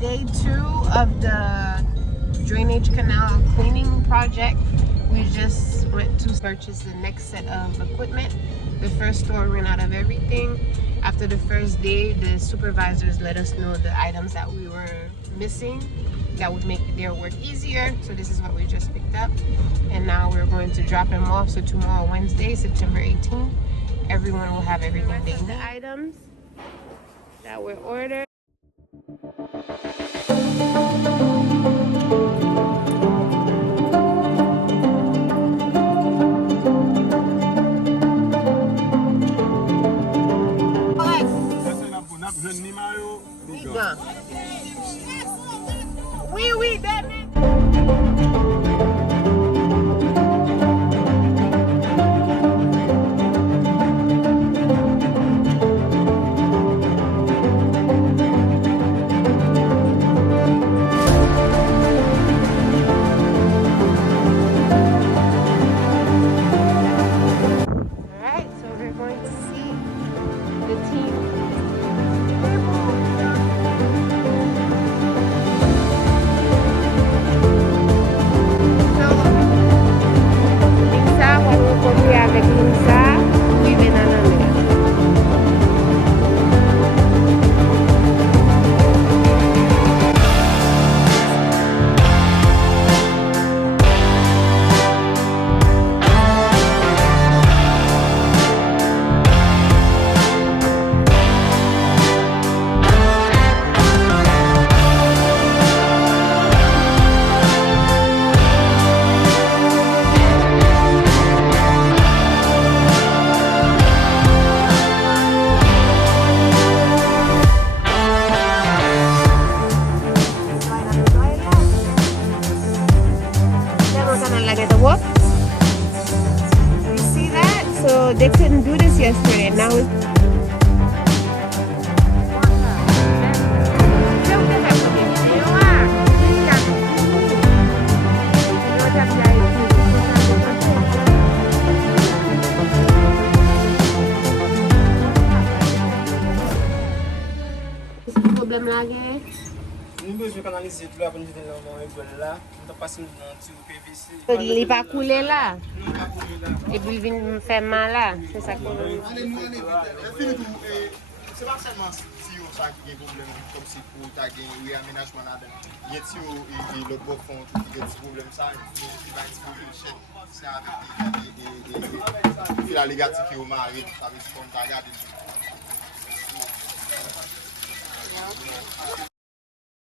day 2 of the drainage canal cleaning project. We just went to purchase the next set of equipment. The first store ran out of everything. After the first day, the supervisors let us know the items that we were missing that would make their work easier. So this is what we just picked up, and now we're going to drop them off. So tomorrow, Wednesday, September 18th, everyone will have everything they need. The items that were ordered. Oui, oui, Alright, so we're going to see the team. Avec Lisa, we went on a they couldn't do this yesterday. Now it's problème là, nous besoin canaliser tout là pour nous donner le là. On passe dans petit PVC. il va couler là. Et puis il vient me faire mal là. C'est ça qu'on veut. C'est pas seulement si on a un problème comme si pour ta réaménagement là-dedans. Il y a le beau fond qui a des problèmes ça, il va exposer le chèque. C'est avec des fils alligatifs qui ont marré, ça veut dire qu'on va regarder.